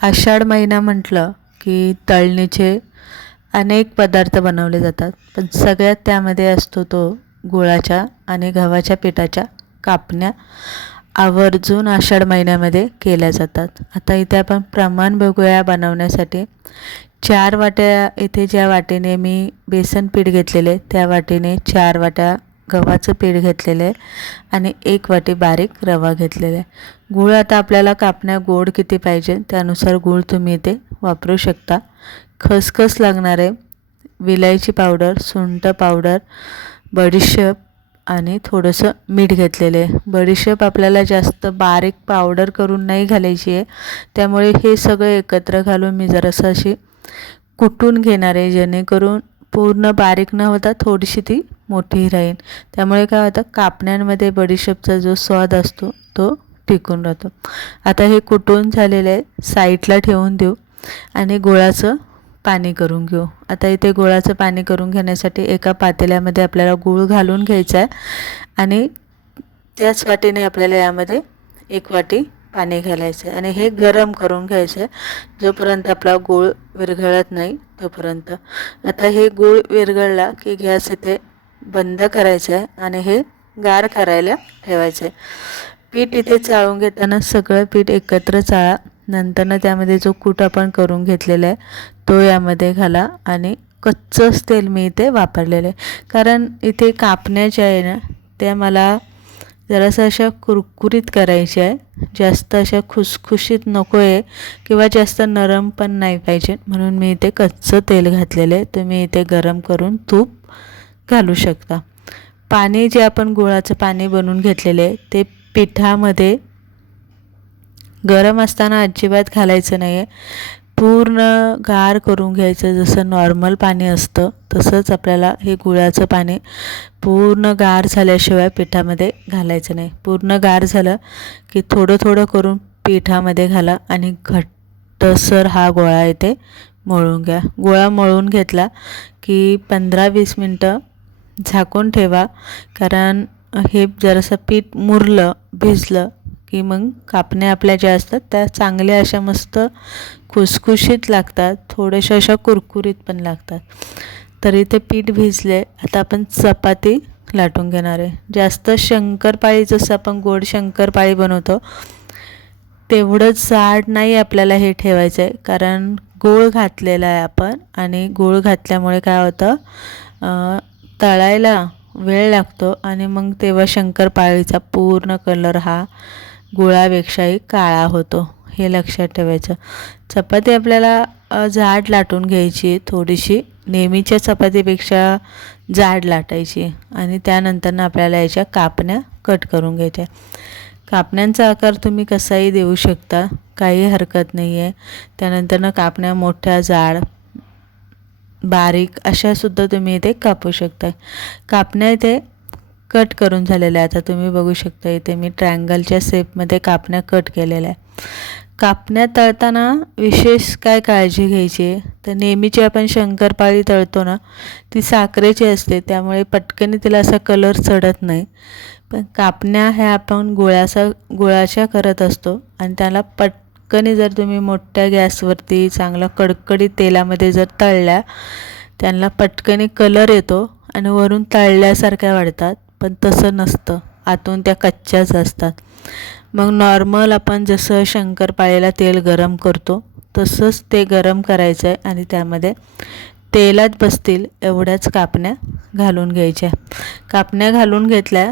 आषाढ महिना म्हटलं की तळणीचे अनेक पदार्थ बनवले जातात, पण सगळ्यात त्यामध्ये असतो तो गुळाच्या आणि गव्हाच्या पिठाच्या कापण्या आवर्जून आषाढ महिन्यामध्ये केल्या जातात। आता इथे आपण प्रमाण बघूया बनवण्यासाठी। 4 वाट्या इथे ज्या वाटीने मी बेसन पीठ घेतलेले त्या वाटीने 4 वाट्या गव्हाचं पीठ घेतलेलं आहे आणि 1 वाटी बारीक रवा घेतलेला आहे। गूळ आता आपल्याला कापण्या गोड किती पाहिजे त्यानुसार गूळ तुम्ही इथे वापरू शकता। खसखस लागणार आहे, विलायची पावडर, सुंठ पावडर, बडीशेप आणि थोडंसं मीठ घेतलेलं आहे। बडीशेप आपल्याला जास्त बारीक पावडर करून नाही घालायची आहे, त्यामुळे हे सगळं एकत्र घालून मी जरासं अशी कुटून घेणार आहे, जेणेकरून पूर्ण बारीक न होता थोडीशी ती मोठी राहील। त्यामुळे काय होतं, कापण्यांमध्ये बडीशेपचा जो स्वाद असतो तो टिकून राहतो। आता हे कुटून झालेलं आहे, साईडला ठेवून देऊ आणि गुळाचं पाणी करून घेऊ। आता इथे गुळाचं पाणी करून घेण्यासाठी एका पातेल्यामध्ये आपल्याला गूळ घालून घ्यायचा आहे आणि त्याच वाटीने आपल्याला यामध्ये 1 वाटी पाणी घालायचं आहे आणि हे गरम करून घ्यायचं आहे, जोपर्यंत आपला गूळ विरघळत नाही तोपर्यंत। आता हे गूळ विरघळला की गॅस इथे बंद करायचा आहे आणि हे गार करायला ठेवायचं आहे। पीठ इथे चाळून घेताना सगळं पीठ एकत्र चाळा, नंतरनं त्यामध्ये जो कूट आपण करून घेतलेला आहे तो यामध्ये घाला आणि कच्चंच तेल मी इथे वापरलेलं आहे, कारण इथे कापण्या ज्या आहे ना त्या मला जरासं अशा कुरकुरीत करायच्या आहे, जास्त अशा खुसखुशीत नको आहे किंवा जास्त नरम पण नाही पाहिजे, म्हणून मी इथे कच्चं तेल घातलेलं आहे। तुम्ही इथे गरम करून तूप घालू शकता। पाणी जे आपण गुळाचं पाणी बनवून घेतलेलं आहे ते पिठामध्ये गरम असताना अजिबात घालायचं नाही आहे, पूर्ण गार करून घ्यायचं। जसं नॉर्मल पाणी असतं तसंच आपल्याला हे गुळाचं पाणी पूर्ण गार झाल्याशिवाय पिठामध्ये घालायचं नाही। पूर्ण गार झालं की थोडं थोडं करून पिठामध्ये घाला आणि घट्टसर हा गोळा इथे मळून घ्या। गोळा मळून घेतला की 15-20 मिनटं झाकून ठेवा, कारण हे जरासं पीठ मुरलं भिजलं की मग कापण्या आपल्या ज्या असतात त्या चांगल्या अशा मस्त खुसखुशीत लागतात, थोड्याशा अशा कुरकुरीत पण लागतात। तरी ते पीठ भिजले, आता आपण चपाती लाटून घेणार आहे। जास्त शंकरपाळी जसं आपण गोड शंकरपाळी बनवतो तेवढंच जाड नाही आपल्याला हे ठेवायचं आहे, कारण गूळ घातलेला आहे आपण आणि गूळ घातल्यामुळे काय होतं, तळायला वेळ लागतो आणि मग तेव्हा शंकरपाळीचा पूर्ण कलर हा गुळापेक्षाही काळा होतो, हे लक्षात ठेवायचं। चपाती आपल्याला जाड लाटून घ्यायची, थोडीशी नेहमीच्या चपातीपेक्षा जाड लाटायची आणि त्यानंतरनं आपल्याला याच्या कापण्या कट करून घ्यायच्या। कापण्यांचा आकार तुम्ही कसाही देऊ शकता, काही हरकत नाही आहे। त्यानंतरनं कापण्या मोठ्या, जाड, बारीक अशासुद्धा तुम्ही इथे कापू शकता। कापण्या इथे कट करून झालेल्या आहे, आता तुम्ही बघू शकता इथे मी ट्रायंगलच्या शेपमध्ये कापण्या कट केलेल्या आहे। कापण्या तळताना विशेष काय काळजी घ्यायची, तर नेहमीची आपण शंकरपाळी तळतो ना ती साखरेची असते, त्यामुळे पटकन तिला असा कलर चढत नाही, पण कापण्या ह्या आपण गुळाच्या करत असतो आणि त्याला पटकन जर तुम्ही मोठ्या गॅसवरती चांगला कडकडीत तेलामध्ये जर तळल्या, त्यांना पटकन कलर येतो आणि वरून तळल्यासारख्या वाटतात, पण तसं नसतं, आतून त्या कच्च्याच असतात। मग नॉर्मल आपण जसं शंकरपाळीला तेल गरम करतो तसंच ते गरम करायचं आहे आणि त्यामध्ये तेलात बसतील एवढ्याच कापण्या घालून घ्यायच्या। कापण्या घालून घेतल्या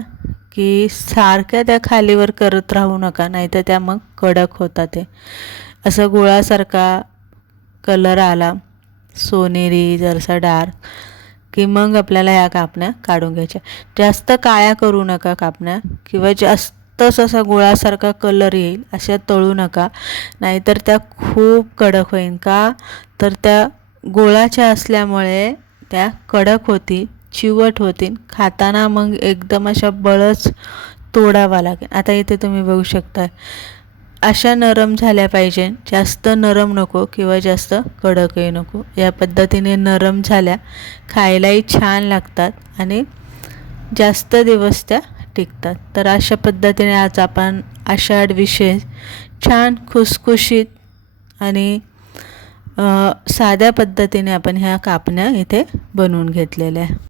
की सारख्या त्या खालीवर करत राहू नका, नाहीतर त्या मग कडक होतात। ते असं गुळासारखा कलर आला, सोनेरी जरासा डार्क, की मग आपल्याला ह्या कापण्या काढून घ्यायच्या। जास्त काळ्या करू नका कापण्या, किंवा जास्तच असा गुळासारखा कलर येईल अशा तळू नका, नाहीतर त्या खूप कडक होईल। का तर त्या गुळाच्या असल्यामुळे त्या कडक होतील, चिवट होतील, खाताना मग एकदम अशा बळच तोडावा लागेल। आता इथे तुम्ही बघू शकता अशा नरम झाल्या पाहिजे, जास्त नरम नको किंवा जास्त कडकही नको, या पद्धतीने नरम झाल्या खायलाही छान लागतात आणि जास्त दिवस त्या टिकतात। तर अशा पद्धतीने आज आपण आषाढ विशेष छान खुसखुशीत आणि साध्या पद्धतीने आपण ह्या कापण्या इथे बनवून घेतलेल्या आहे.